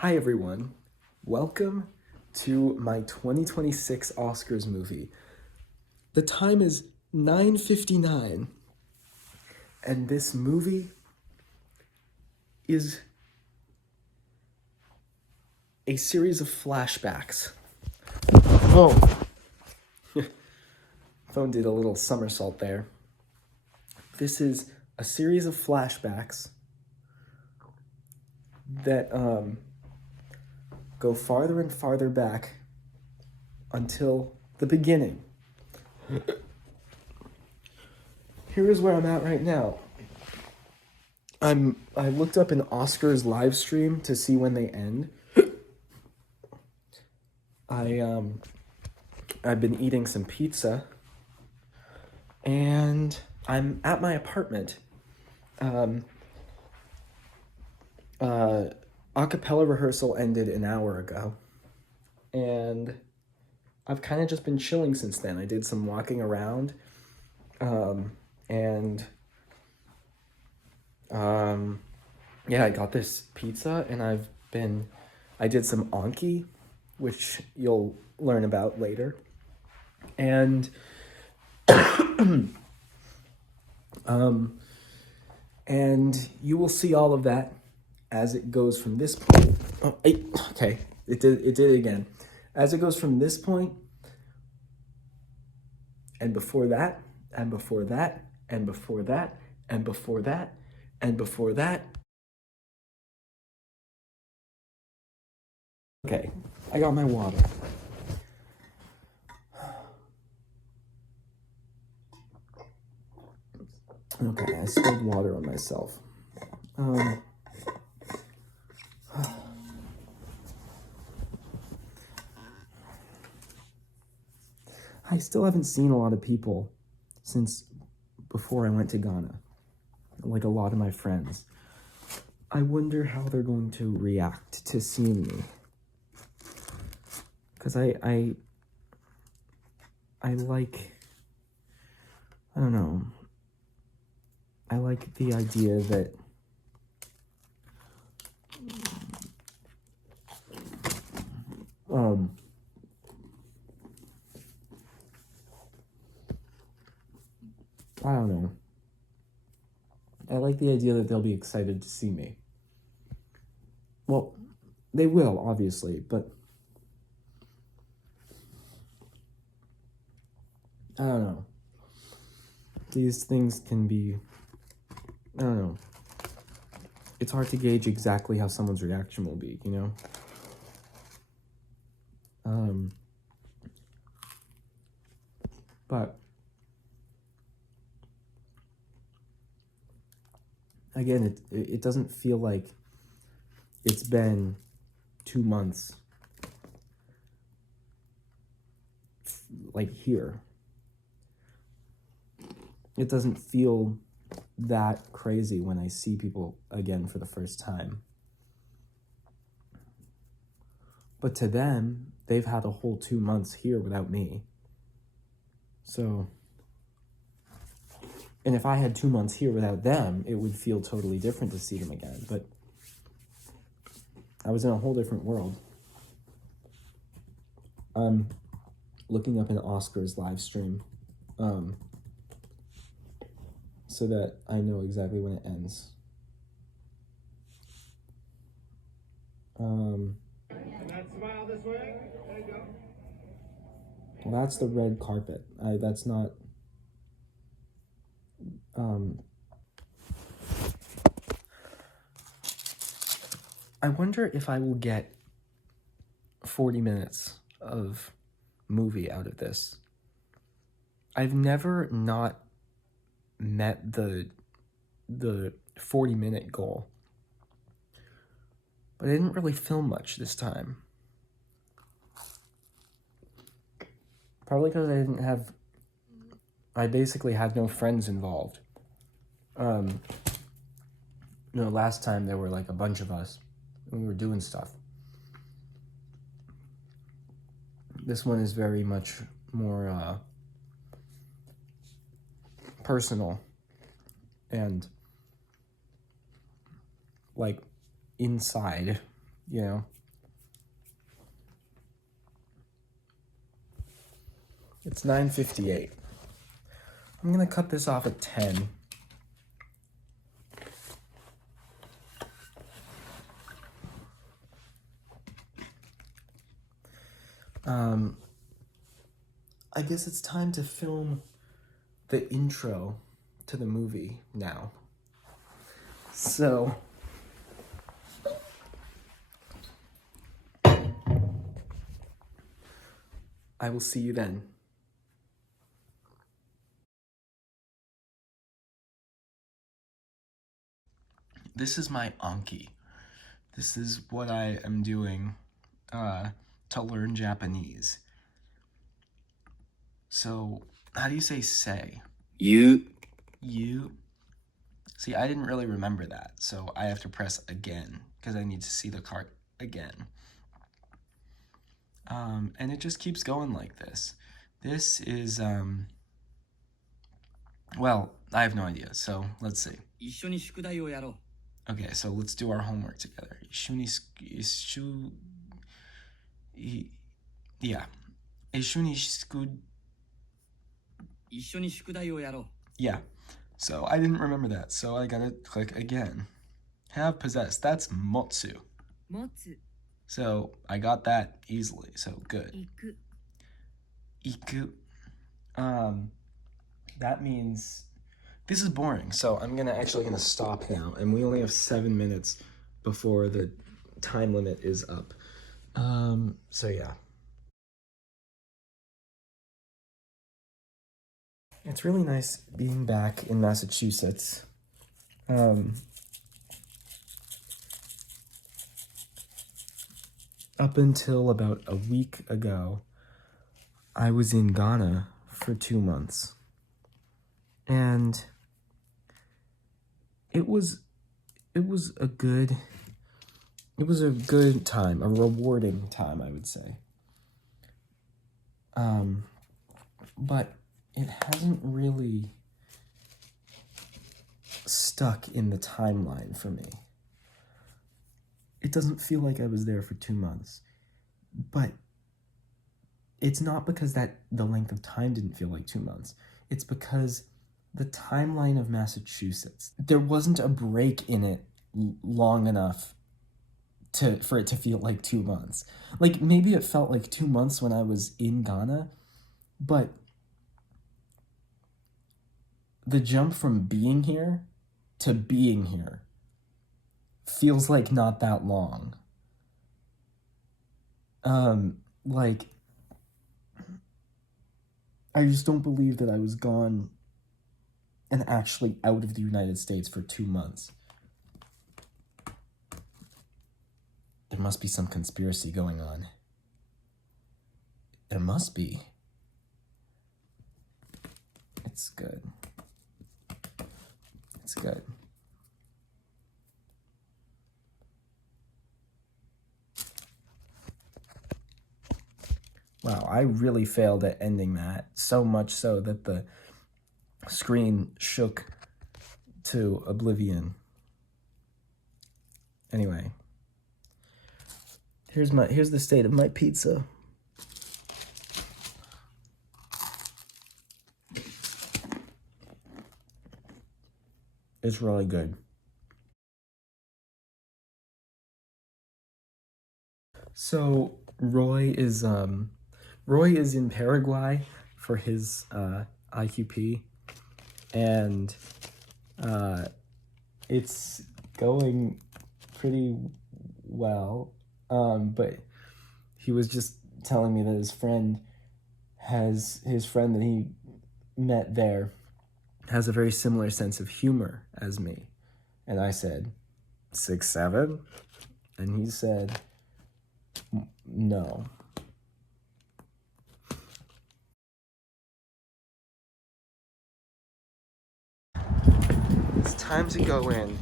Hi everyone, welcome to my 2026 Oscars movie. The time is 9:59 and this movie is a series of flashbacks. Oh, phone did a little somersault there. This is a series of flashbacks that go farther and farther back until the beginning. Here is where I'm at right now. I looked up an Oscars live stream to see when they end. I've been eating some pizza and I'm at my apartment. Acapella rehearsal ended an hour ago, and I've kind of just been chilling since then. I did some walking around, yeah, I got this pizza, and I did some Anki, which you'll learn about later, and and you will see all of that as it goes from this point. Okay, it did it again. As it goes from this point, and before that, and before that, and before that, and before that, and before that. Okay, I got my water. Okay, I spilled water on myself. I still haven't seen a lot of people since before I went to Ghana. Like a lot of my friends. I wonder how they're going to react to seeing me. Because I like, I don't know. I like the idea that I don't know. I like the idea that they'll be excited to see me. Well, they will, obviously, but I don't know. These things can be, I don't know. It's hard to gauge exactly how someone's reaction will be, you know? But again, it doesn't feel like it's been 2 months like here. It doesn't feel that crazy when I see people again for the first time. But to them, they've had a whole 2 months here without me. So, and if I had 2 months here without them, it would feel totally different to see them again. But I was in a whole different world. I'm looking up an Oscars live stream so that I know exactly when it ends. And that smile this way. There you go. Well, that's the red carpet. That's not. I wonder if I will get 40 minutes of movie out of this. I've never not met the 40-minute goal. But I didn't really film much this time. Probably because I basically had no friends involved. Last time there were like a bunch of us and we were doing stuff. This one is very much more personal and like inside you know. It's 9:58. I'm gonna cut this off at 10. I guess it's time to film the intro to the movie now. So, I will see you then. This is my Anki. This is what I am doing to learn Japanese. So, how do you say? You. You. See, I didn't really remember that, so I have to press again because I need to see the card again. And it just keeps going like this. This is, well, I have no idea, so let's see. 一緒に宿題をやろう。 Okay, so let's do our homework together. Yeah. 一緒に宿題をやろう. Yeah. So I didn't remember that, so I gotta click again. Have possessed. That's motsu. Motsu. So I got that easily, so good. Iku. Iku. That means this is boring, so I'm actually gonna stop now, and we only have 7 minutes before the time limit is up. So yeah. It's really nice being back in Massachusetts. Up until about a week ago, I was in Ghana for 2 months. And it was a good time, a rewarding time, I would say. But it hasn't really stuck in the timeline for me. It doesn't feel like I was there for 2 months. But it's not because that the length of time didn't feel like 2 months. It's because the timeline of Massachusetts, there wasn't a break in it long enough for it to feel like 2 months. Like, maybe it felt like 2 months when I was in Ghana, but the jump from being here to being here feels like not that long. Like, I just don't believe that I was gone and actually out of the United States for 2 months. There must be some conspiracy going on. There must be. It's good. It's good. Wow, I really failed at ending that, so much so that the screen shook to oblivion. Anyway, here's the state of my pizza. It's really good. So Roy is in Paraguay for his IQP, and it's going pretty well. But he was just telling me that his friend that he met there has a very similar sense of humor as me. And I said, 6'7"? And he said, no. It's time to go in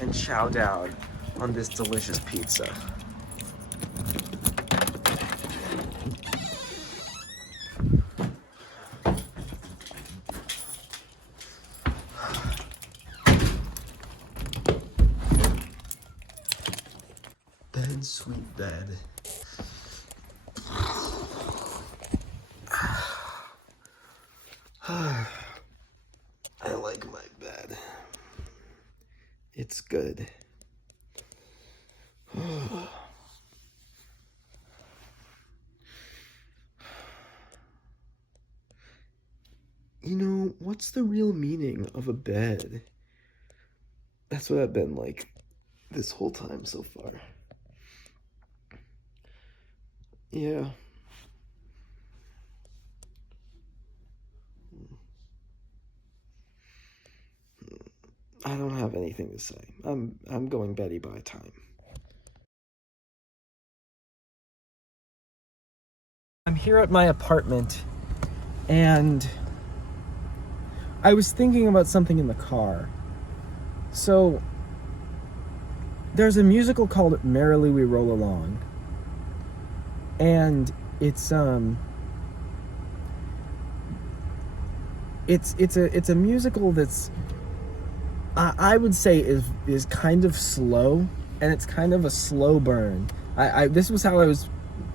and chow down on this delicious pizza. Then good, sweet bed. I like my bed. It's good. You know, what's the real meaning of a bed? That's what I've been like this whole time so far. Yeah. I don't have anything to say. I'm going Betty by time. I'm here at my apartment, and I was thinking about something in the car. So, there's a musical called Merrily We Roll Along, and it's a musical that's I would say is kind of slow, and it's kind of a slow burn. This was how I was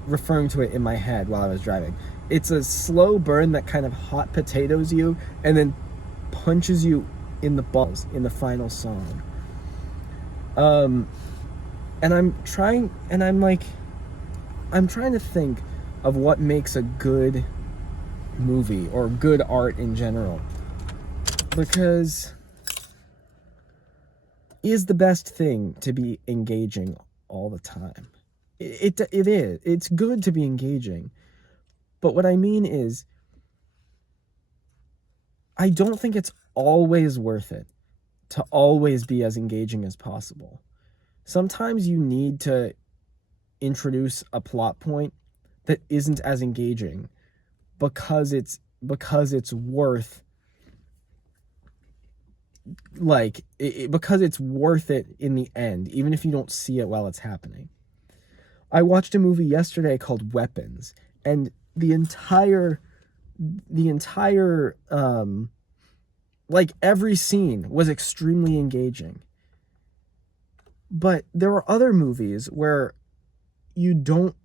referring to it in my head while I was driving. It's a slow burn that kind of hot potatoes you and then punches you in the balls in the final song. And I'm trying to think of what makes a good movie or good art in general, because is the best thing to be engaging all the time. It is. It's good to be engaging. But what I mean is, I don't think it's always worth it to always be as engaging as possible. Sometimes you need to introduce a plot point that isn't as engaging because it's worth because it's worth it in the end, even if you don't see it while it's happening. I watched a movie yesterday called Weapons, and the entire every scene was extremely engaging. But there are other movies where you don't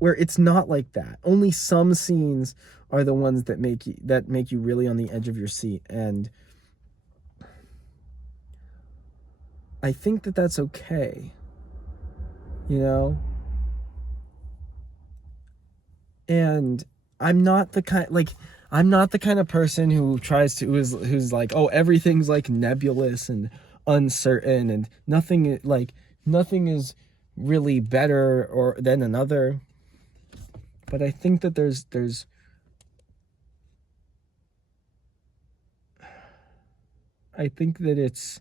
where it's not like that. Only some scenes are the ones that make you really on the edge of your seat, and I think that that's okay. You know? And I'm not the kind of person who's like, oh, everything's like nebulous and uncertain and nothing is really better or than another. But I think that there's I think that it's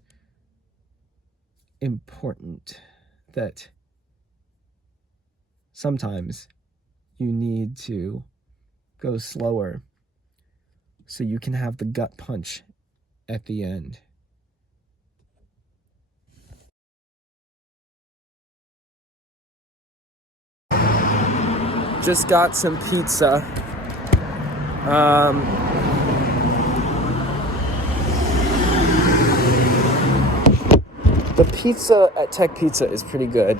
important that sometimes you need to go slower so you can have the gut punch at the end. Just got some pizza. The pizza at Tech Pizza is pretty good.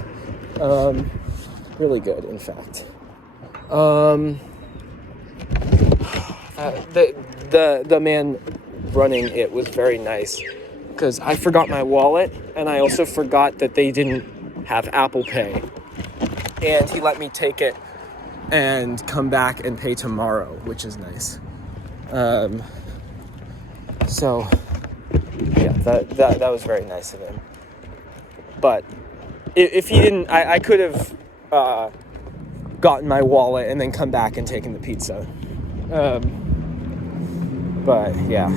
Really good, in fact. The man running it was very nice, because I forgot my wallet, and I also forgot that they didn't have Apple Pay. And he let me take it and come back and pay tomorrow, which is nice. So yeah, that was very nice of him. But if he didn't, I could have gotten my wallet and then come back and taken the pizza. But yeah.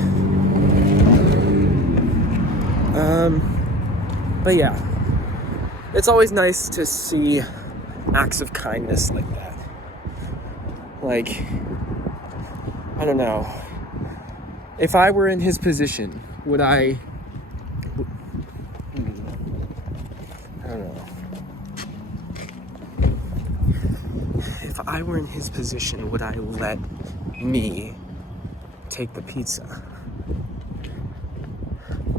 But yeah, it's always nice to see acts of kindness like that. Like, I don't know. If I were in his position, would I don't know. If I were in his position, would I let me take the pizza?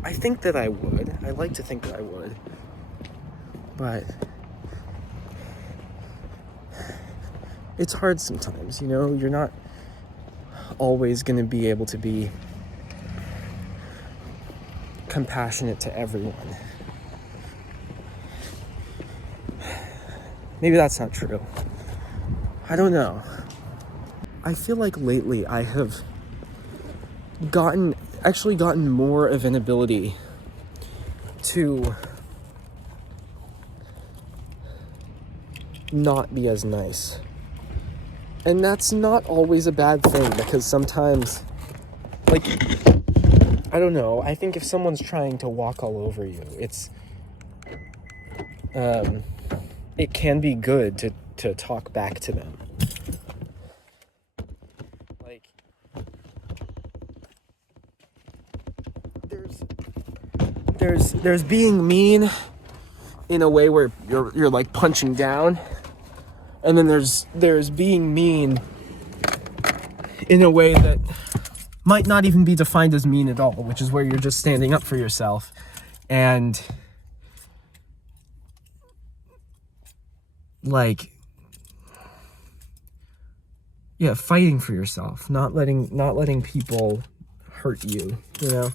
I think that I would. I like to think that I would. But it's hard sometimes, you know? You're not always going to be able to be compassionate to everyone. Maybe that's not true. I don't know. I feel like lately I have gotten more of an ability to not be as nice. And that's not always a bad thing, because sometimes, like, I don't know, I think if someone's trying to walk all over you, it can be good to talk back to them. Like, there's being mean in a way where you're like punching down, and then there's being mean in a way that might not even be defined as mean at all, which is where you're just standing up for yourself and like, yeah, fighting for yourself, not letting people hurt you, you know?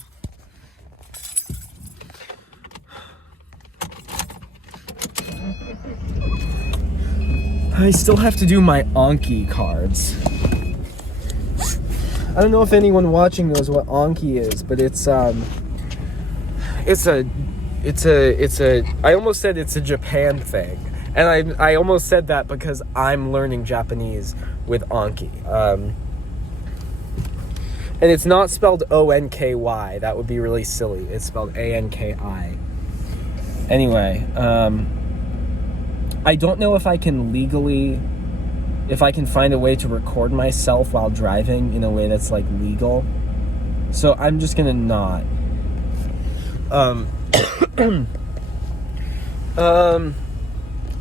I still have to do my Anki cards. I don't know if anyone watching knows what Anki is, but it's I almost said it's a Japan thing. And I almost said that because I'm learning Japanese with Anki. And it's not spelled O-N-K-Y. That would be really silly. It's spelled A-N-K-I. Anyway, I don't know if I can find a way to record myself while driving in a way that's like legal. So I'm just gonna not.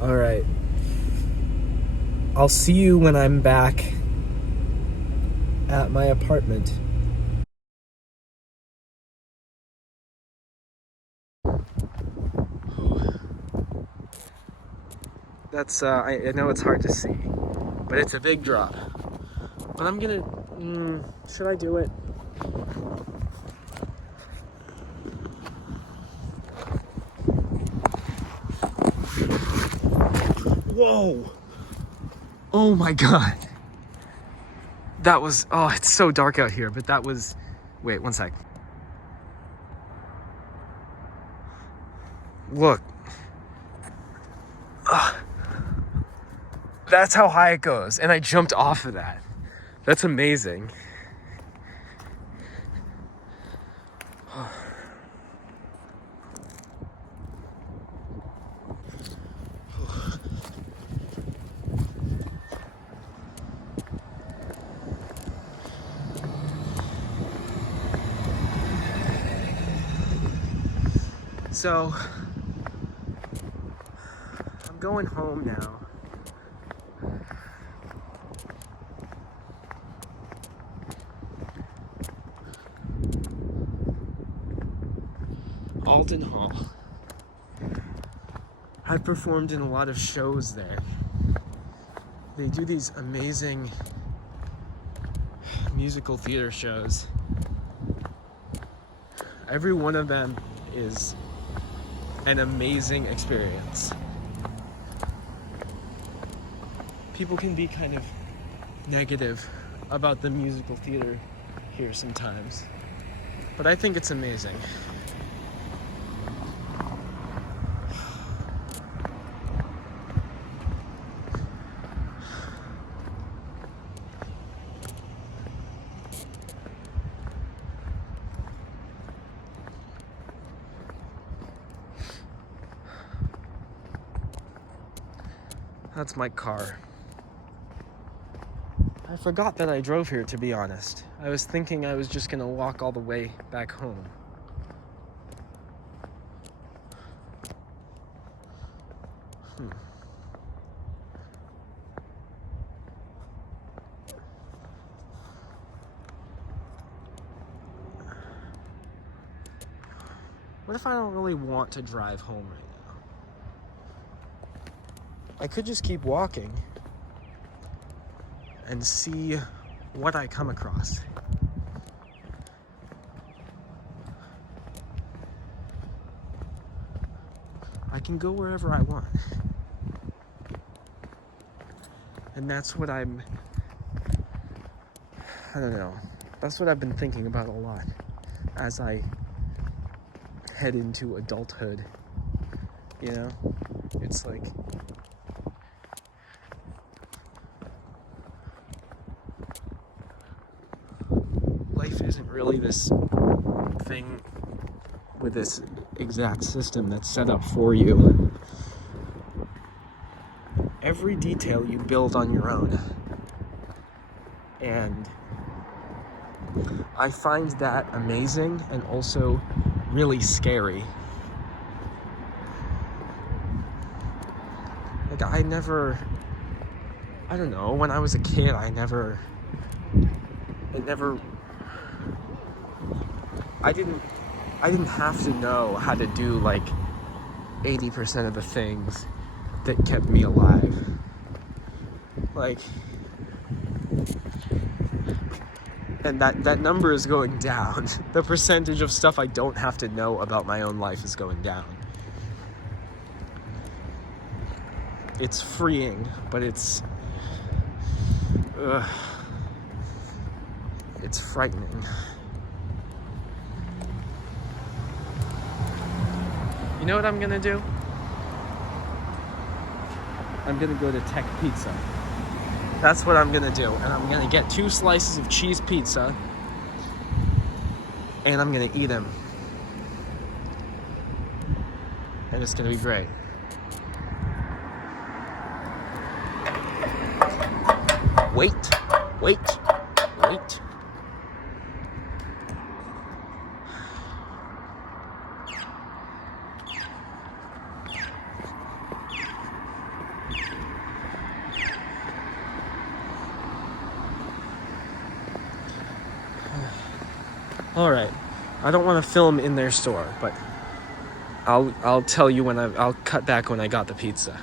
All right. I'll see you when I'm back at my apartment. That's, I know it's hard to see, but it's a big drop. But I'm gonna, should I do it? Whoa! Oh my God. That was, oh, it's so dark out here, but that was, wait, one sec. Look. That's how high it goes, and I jumped off of that. That's amazing. So, I'm going home now. Alden Hall. I've performed in a lot of shows there. They do these amazing musical theater shows. Every one of them is an amazing experience. People can be kind of negative about the musical theater here sometimes, but I think it's amazing. That's my car. I forgot that I drove here, to be honest. I was thinking I was just gonna walk all the way back home. What if I don't really want to drive home right now? I could just keep walking and see what I come across. I can go wherever I want. And that's what I don't know. That's what I've been thinking about a lot as I head into adulthood. You know? It's like, life isn't really this thing with this exact system that's set up for you. Every detail you build on your own. And I find that amazing and also really scary. Like, I don't know, when I was a kid, I didn't have to know how to do like 80% of the things that kept me alive. Like, and that number is going down. The percentage of stuff I don't have to know about my own life is going down. It's freeing, but it's frightening. You know what I'm gonna do? I'm gonna go to Tech Pizza. That's what I'm gonna do. And I'm gonna get 2 slices of cheese pizza. And I'm gonna eat them. And it's gonna be great. Wait. All right. I don't want to film in their store, but I'll tell you when I'll cut back when I got the pizza.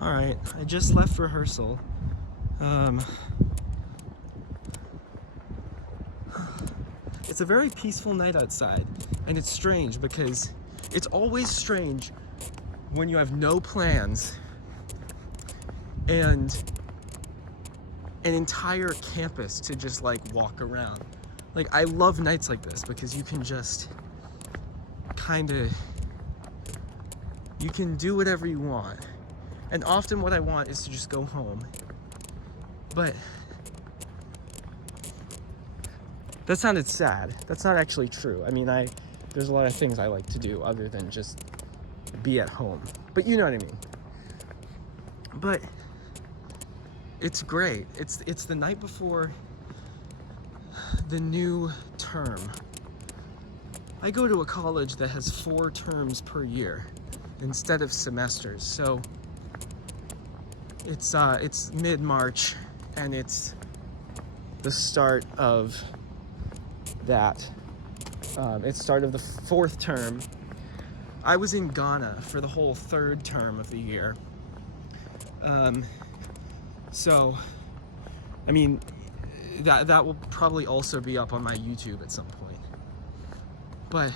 All right. I just left rehearsal. It's a very peaceful night outside, and it's strange because it's always strange when you have no plans and an entire campus to just like walk around. Like, I love nights like this because you can just you can do whatever you want. And often what I want is to just go home. But that sounded sad. That's not actually true. I mean, there's a lot of things I like to do other than just be at home. But you know what I mean. But it's great. It's the night before the new term. I go to a college that has 4 terms per year instead of semesters. So it's mid-March and it's the start of that. It's start of the 4th term. I was in Ghana for the whole 3rd term of the year. So, I mean, that will probably also be up on my YouTube at some point. But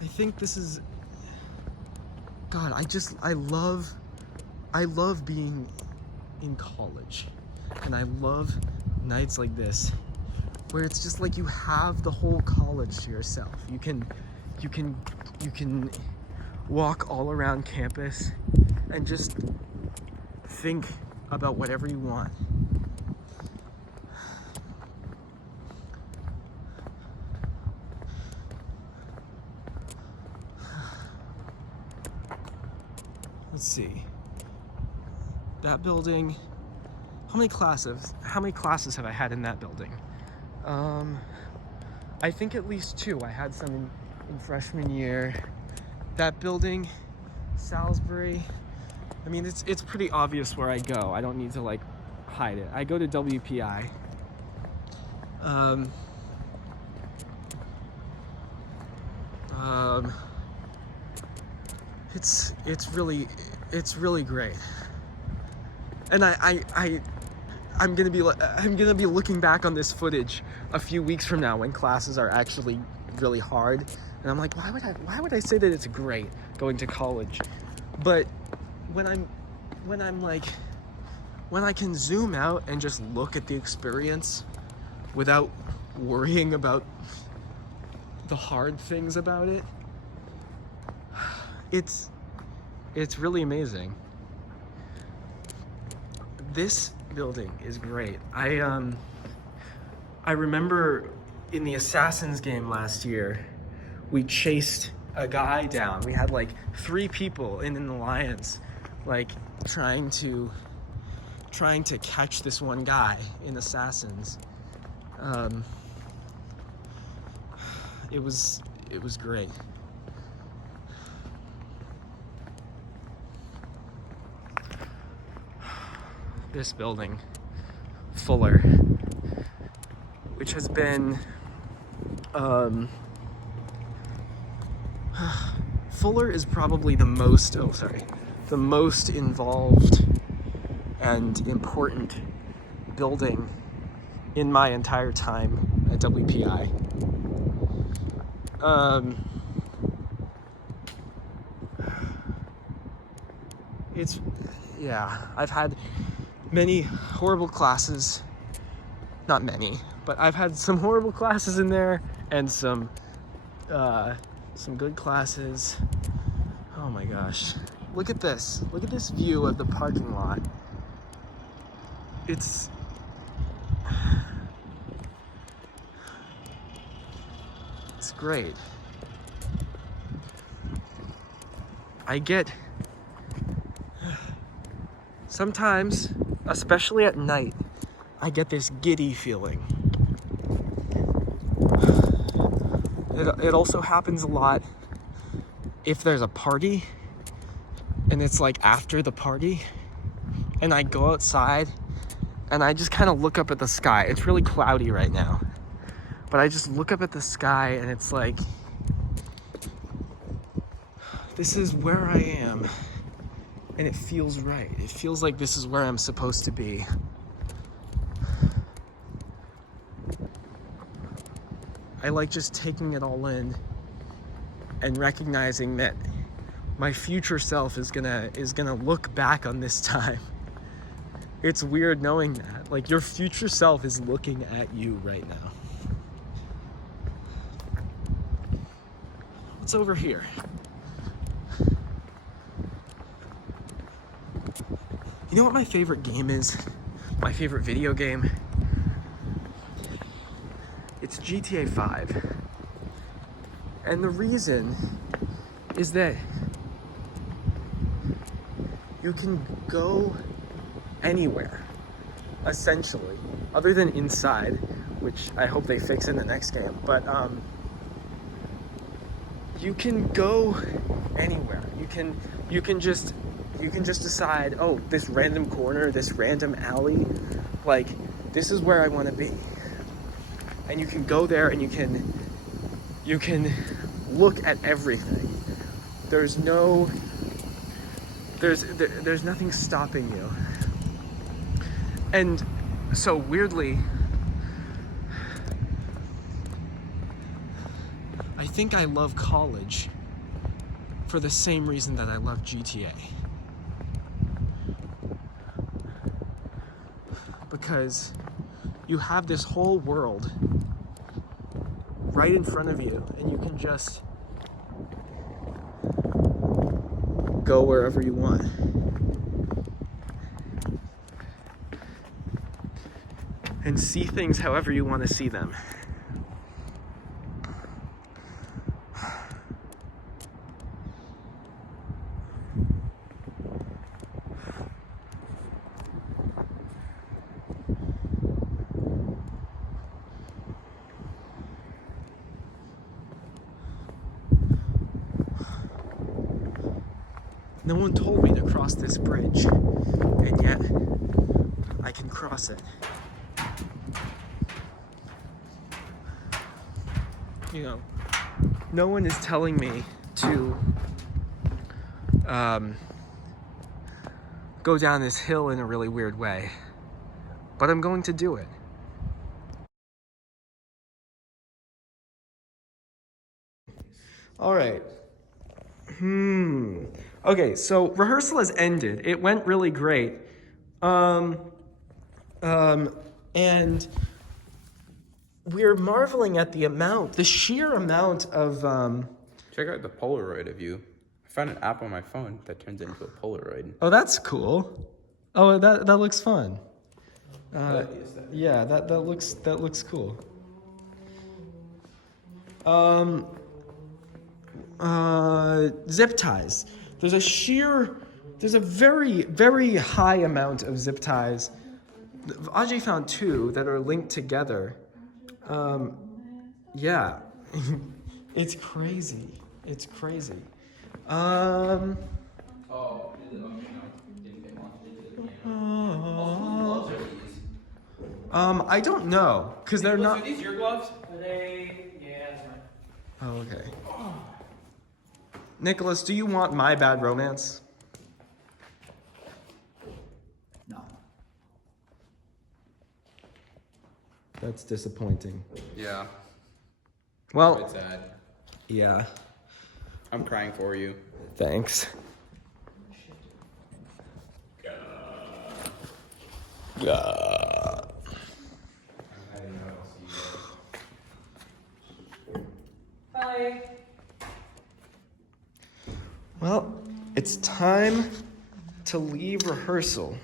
I think this is, God, I love being in college. And I love nights like this where it's just like you have the whole college to yourself. You can walk all around campus and just think about whatever you want. Let's see. That building, how many classes have I had in that building? I think at least 2. I had some in freshman year. That building, Salisbury, I mean, it's pretty obvious where I go. I don't need to like hide it. I go to WPI. Um, it's really great. And I'm gonna be looking back on this footage a few weeks from now when classes are actually really hard, and I'm like, why would I say that it's great going to college? But when I can zoom out and just look at the experience without worrying about the hard things about it, it's really amazing. This building is great. I remember in the Assassins game last year, we chased a guy down. We had like 3 people in an alliance, like trying to catch this one guy in Assassins. It was great. This building, Fuller, which has been Fuller is probably the most involved and important building in my entire time at WPI. I've had many horrible classes, not many, but I've had some horrible classes in there and some good classes. Oh my gosh. Look at this view of the parking lot. It's great. Sometimes, especially at night, I get this giddy feeling. It also happens a lot if there's a party and it's like after the party and I go outside and I just kind of look up at the sky. It's really cloudy right now, but I just look up at the sky and it's like, this is where I am, and it feels right. It feels like this is where I'm supposed to be. I like just taking it all in and recognizing that my future self is gonna look back on this time. It's weird knowing that. Like, your future self is looking at you right now. What's over here? You know what my favorite game is? My favorite video game? It's GTA 5. And the reason is that you can go anywhere, essentially, other than inside, which I hope they fix in the next game. But you can go anywhere. You can just decide, oh, this random corner, this random alley, like, this is where I want to be. And you can go there and you can look at everything. There's nothing stopping you. And so weirdly, I think I love college for the same reason that I love GTA. Because you have this whole world right in front of you, and you can just go wherever you want. And see things however you want to see them. No one told me to cross this bridge, and yet I can cross it. You know, No one is telling me to go down this hill in a really weird way, but I'm going to do it. All right. Okay, so rehearsal has ended. It went really great. And we're marveling at the sheer amount of Check out the Polaroid of you. I found an app on my phone that turns it into a Polaroid. Oh, that's cool. Oh, that looks fun. Yeah, that looks cool. Zip ties. There's a very, very high amount of zip ties. Ajay found 2 that are linked together. Yeah. It's crazy. It's crazy. I don't know, because they're not. Are these your gloves? Are they? Yeah, that's right. Oh, okay. Nicholas, do you want My Bad Romance? No. That's disappointing. Yeah. Well, Quite sad. yeah. I'm crying for you. Thanks. Hi. Well, it's time to leave rehearsal.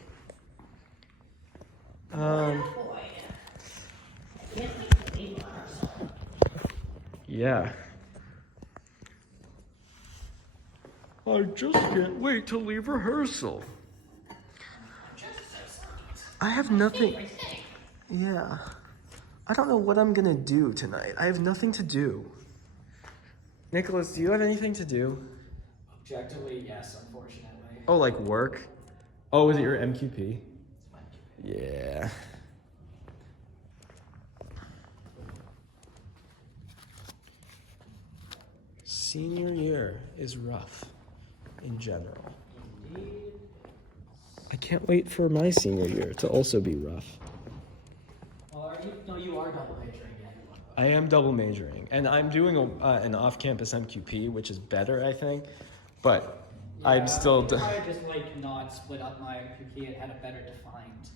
Yeah. I just can't wait to leave rehearsal. I have nothing. Yeah. I don't know what I'm gonna do tonight. I have nothing to do. Nicholas, do you have anything to do? Objectively, yes, unfortunately. Oh, like work? Oh, is it your MQP? Yeah. Senior year is rough in general. Indeed. I can't wait for my senior year to also be rough. Well, are you? No, you are double majoring again. I am double majoring, and I'm doing an off-campus MQP, which is better, I think. But I'm still. If I had just not split up my MQP and had a better defined,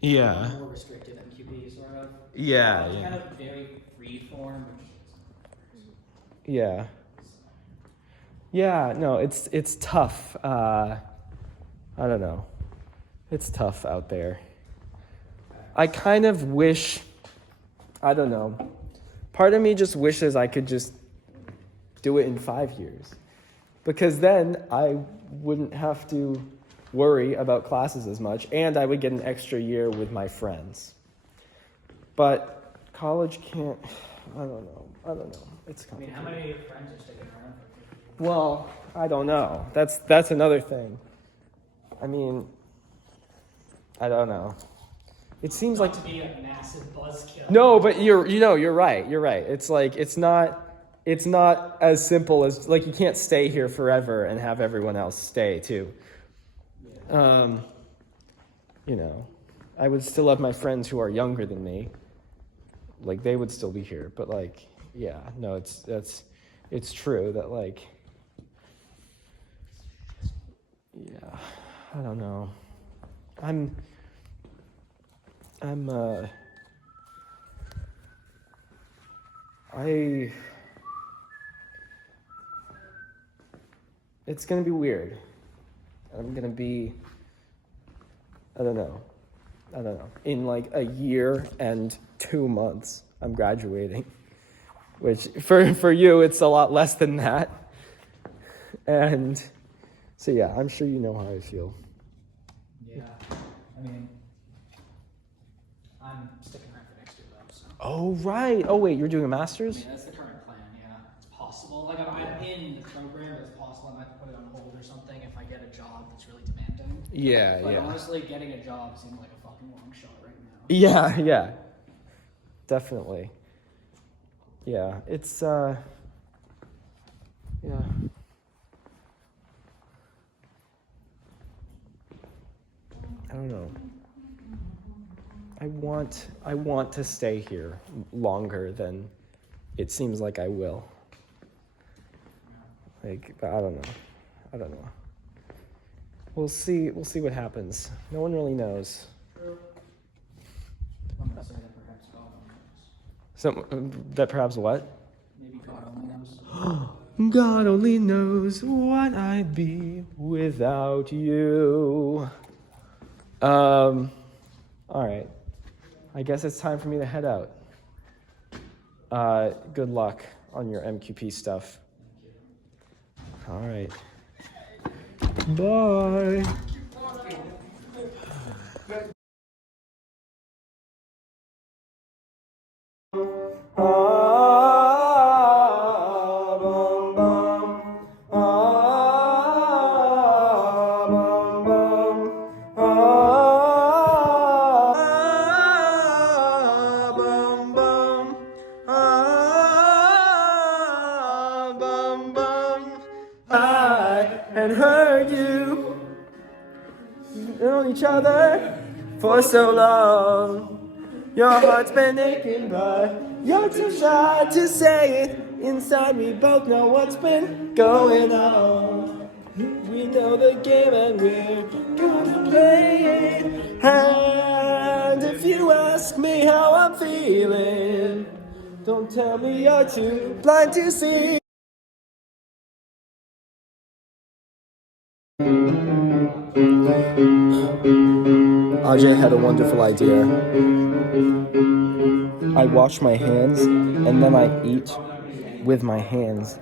Yeah. more restricted MQP sort of. Yeah. It's Yeah. kind of very free form. Yeah. Yeah. No, it's tough. I don't know. It's tough out there. I kind of wish. I don't know. Part of me just wishes I could just do it in 5 years. Because then I wouldn't have to worry about classes as much, and I would get an extra year with my friends. But college can't, I don't know. It's I mean, complicated. how many of your friends are sticking around for? Well, I don't know. That's another thing. I mean, I don't know. It seems like to be a massive buzzkill. no, but you're right. You're right. It's like it's not as simple as like you can't stay here forever and have everyone else stay too. I would still have my friends who are younger than me. Like they would still be here, but like yeah, no, it's true that like yeah, I don't know. It's gonna be weird. I'm gonna be, I don't know. In like a year and 2 months, I'm graduating. Which for you, it's a lot less than that. And so yeah, I'm sure you know how I feel. Yeah, I mean, I'm sticking around for next year though. So. Oh right. Oh wait, you're doing a master's? I mean, that's the current plan. Yeah, it's possible. Like I'm in the program, but it's possible I might have to put it on hold or something if I get a job that's really demanding. Yeah, But yeah. honestly, getting a job seems like a fucking long shot right now. Yeah, yeah. Definitely. Yeah, it's Yeah. I don't know. I want to stay here longer than it seems like I will. Like, but I don't know. We'll see what happens. No one really knows. I'm gonna say that perhaps God only knows. So that perhaps what? Maybe God only knows. God only knows what I'd be without you. All right. I guess it's time for me to head out. Good luck on your MQP stuff. All right. Bye. And heard you on each other for so long. Your heart's been aching, but you're too shy to say it. Inside, we both know what's been going on. We know the game and we're gonna play it. And if you ask me how I'm feeling, don't tell me you're too blind to see. Ajay had a wonderful idea. I wash my hands and then I eat with my hands.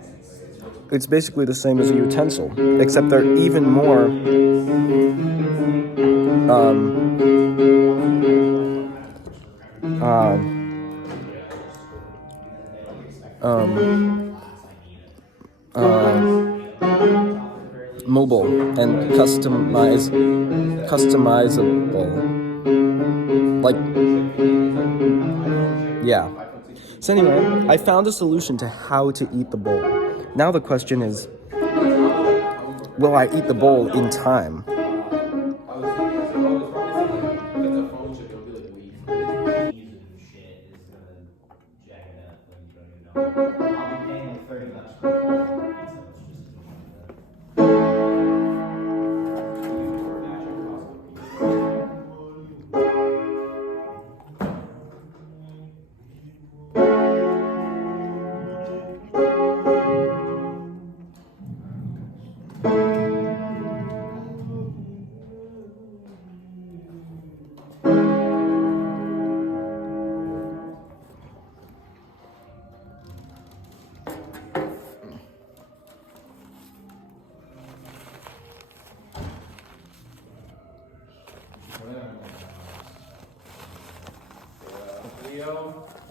It's basically the same as a utensil, except they're even more mobile and customizable. Like, yeah. So anyway, I found a solution to how to eat the bowl. Now the question is, will I eat the bowl in time?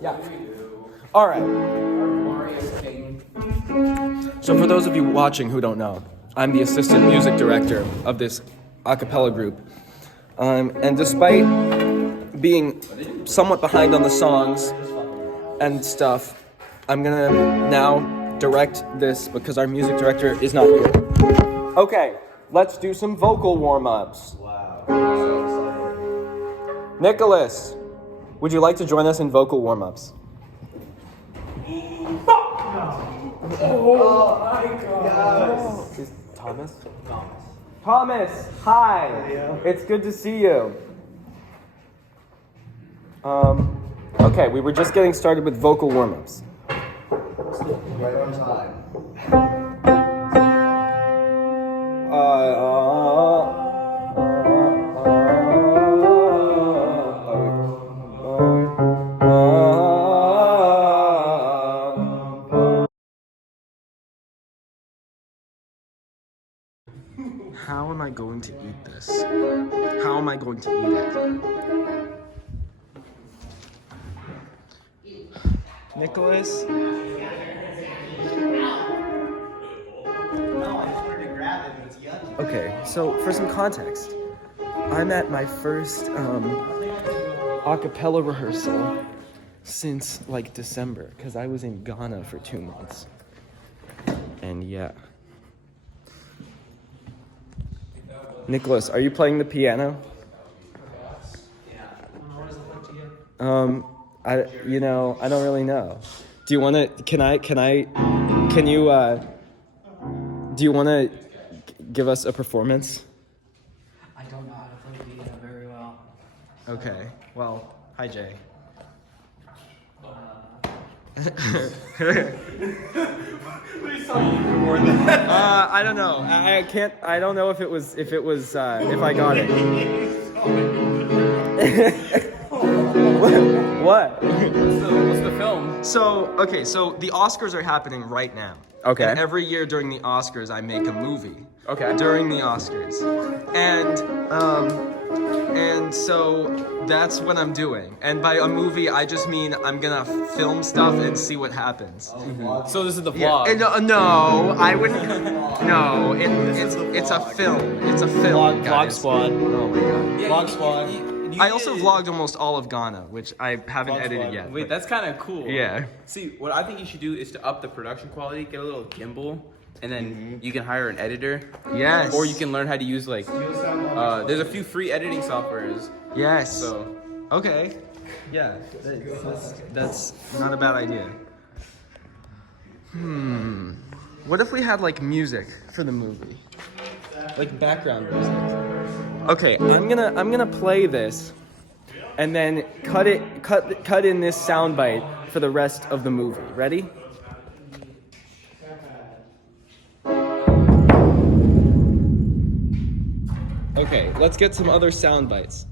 Yeah. All right. So for those of you watching who don't know, I'm the assistant music director of this a cappella group. And despite being somewhat behind on the songs and stuff, I'm gonna now direct this because our music director is not here. Okay, let's do some vocal warm-ups. Wow. Nicholas, would you like to join us in vocal warm-ups? Oh my God. Is Thomas? Thomas, hi. It's good to see you. Okay, we were just getting started with vocal warm-ups. Right on time. How am I going to eat this? How am I going to eat it? Nicholas? Okay, so for some context, I'm at my first a cappella rehearsal since like December, because I was in Ghana for 2 months. And yeah. Nicholas, are you playing the piano? I don't really know. Do you want to, do you want to give us a performance? I don't know how to play piano very well. Okay, well, hi Jay. I don't know. I don't know if I got it. What? What's the film? So the Oscars are happening right now. Okay. And every year during the Oscars, I make a movie. Okay. During the Oscars. And so that's what I'm doing. And by a movie, I just mean I'm gonna film stuff and see what happens. So this is the Yeah. vlog. No, I wouldn't. No, it's a film. It's a film. Vlog guys. squad. Oh my god. Vlog squad. I also vlogged almost all of Ghana, which I haven't edited yet. Wait, that's kind of cool. Yeah. See, what I think you should do is to up the production quality, get a little gimbal, and then you can hire an editor. Yes. Or you can learn how to use there's a few free editing softwares. Yes. So Okay. Yeah. That's not a bad idea. What if we had like music for the movie? Like background music. Okay, I'm gonna play this and then cut in this soundbite for the rest of the movie. Ready? Okay, let's get some other sound bites.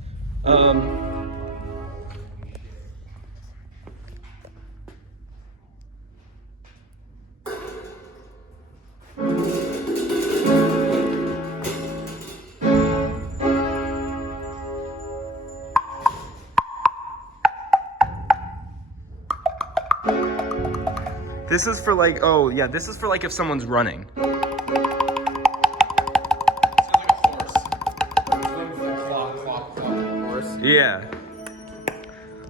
This is for like, this is for like if someone's running. Yeah.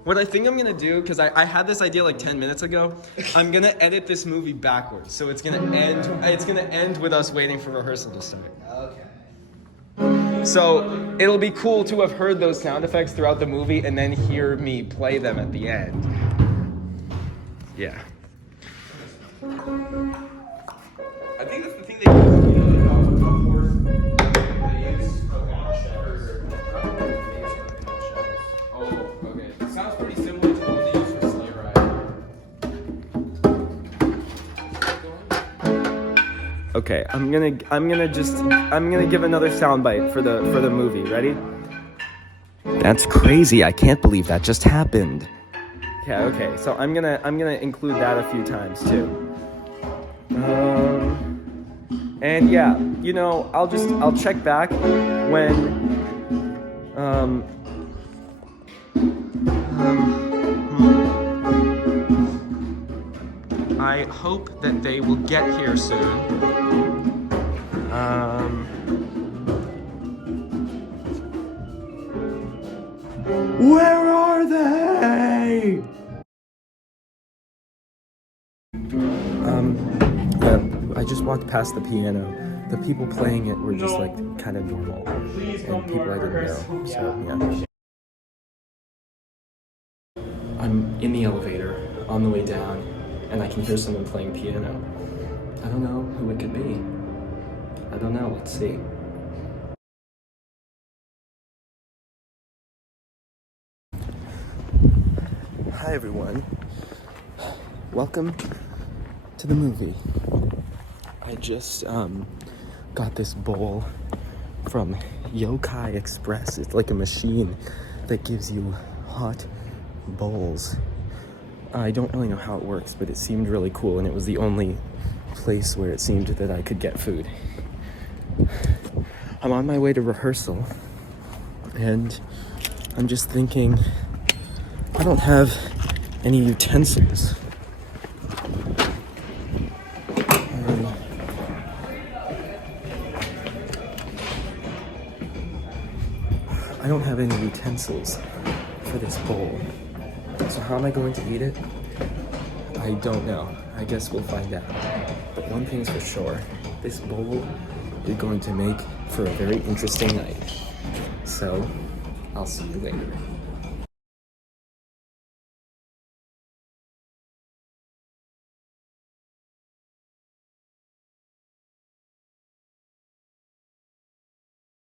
What I think I'm gonna do, because I had this idea like 10 minutes ago, I'm gonna edit this movie backwards. So it's gonna end with us waiting for rehearsal to start. Okay. So it'll be cool to have heard those sound effects throughout the movie and then hear me play them at the end. Yeah. I think that's the thing they use. Of course, they use Oh, okay. It sounds pretty similar to what they use for Sleigh Ride. Okay, I'm gonna give another soundbite for the movie. Ready? That's crazy. I can't believe that just happened. Yeah, okay. So I'm gonna include that a few times too. And yeah, I'll check back when I hope that they will get here soon. Where are they? I just walked past the piano. The people playing it were just like kind of normal, and people I didn't know. So yeah. I'm in the elevator on the way down, and I can hear someone playing piano. I don't know who it could be. I don't know. Let's see. Hi everyone. Welcome to the movie. I just got this bowl from Yokai Express. It's like a machine that gives you hot bowls. I don't really know how it works, but it seemed really cool, and it was the only place where it seemed that I could get food. I'm on my way to rehearsal, and I'm just thinking, I don't have any utensils. I don't have any utensils for this bowl. So how am I going to eat it? I don't know. I guess we'll find out. But one thing's for sure, this bowl is going to make for a very interesting night. So, I'll see you later.